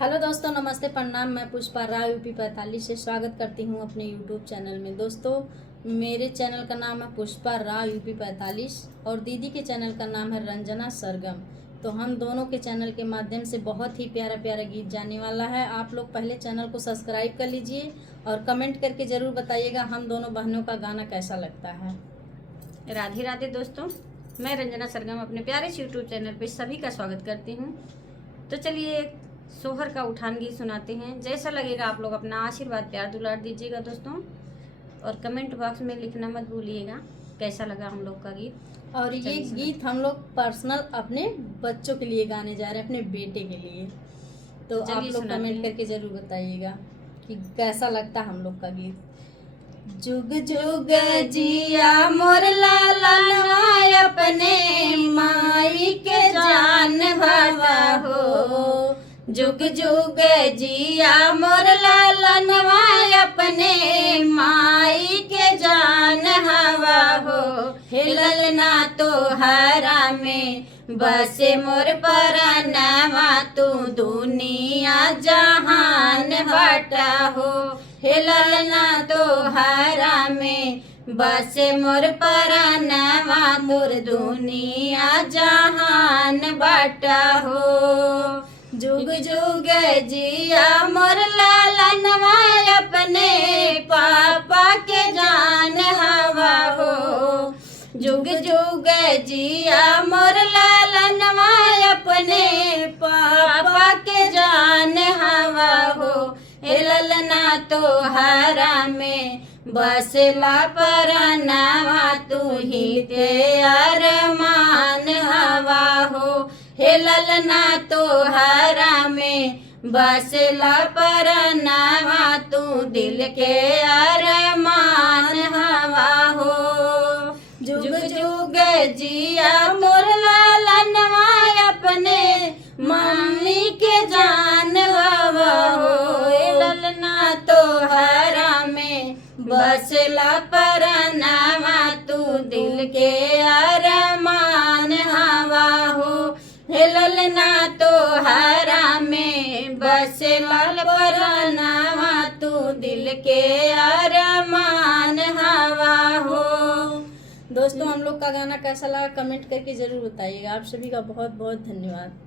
Hello दोस्तों, नमस्ते, प्रणाम। मैं पुष्पा राय यूपी 45 से स्वागत करती हूं अपने यूट्यूब चैनल में। दोस्तों, मेरे चैनल का नाम है पुष्पा राय यूपी 45 और दीदी के चैनल का नाम है रंजना सरगम। तो हम दोनों के चैनल के माध्यम से बहुत ही प्यारा प्यारा गीत जाने वाला है। आप लोग पहले चैनल को सब्सक्राइब कर लीजिए और कमेंट करके ज़रूर बताइएगा हम दोनों बहनों का गाना कैसा लगता है। राधे राधे दोस्तों, मैं रंजना सरगम अपने प्यारे से यूट्यूब चैनल पे सभी का स्वागत करती हूँ। तो चलिए एक सोहर का उठान गीत सुनाते हैं। जैसा लगेगा आप लोग अपना आशीर्वाद प्यार दुलार दीजिएगा दोस्तों, और कमेंट बॉक्स में लिखना मत भूलिएगा कैसा लगा हम लोग का गीत। और ये गीत हम लोग पर्सनल अपने बच्चों के लिए गाने जा रहे हैं, अपने बेटे के लिए। तो आप लोग कमेंट करके ज़रूर बताइएगा कि कैसा लगता है हम लोग का गीत। जुग जुग जिया मोर लालनवा अपने माई के जान भवा हो। जुग जुग जिया मोर लालनवा अपने माई के जान हवा हो। हिलल ना तो हरा में बसे मोर परनवा, तू दुनिया जहान बटा हो। हिलल ना तो हरा में बसे मोर परनवा, मोर दुनिया जहान बटा हो। जुग जुग जिया मोर लालनवा अपने पापा के जान हवा हो। जुग जुग जिया मोर लालनवा अपने पापा के जान हवा हो। हिलल ना तो हरा में बसला परनवा, तू ही ते अरमान हवा हो। हिलल ना तो हरा में बसला परनवा, तू दिल के अरमान हवा हो। जुग जुग जिया मोर लालनवा अपने मम्मी के जान हवा हो। हिलल ना तो हरा में बसला परनवा, तू दिल के अरमान हवा हो। हिलल ना तो हरा में बसला परनवा, तू दिल के अरमान हवा हो। दोस्तों, हम लोग का गाना कैसा लगा कमेंट करके ज़रूर बताइएगा। आप सभी का बहुत बहुत धन्यवाद।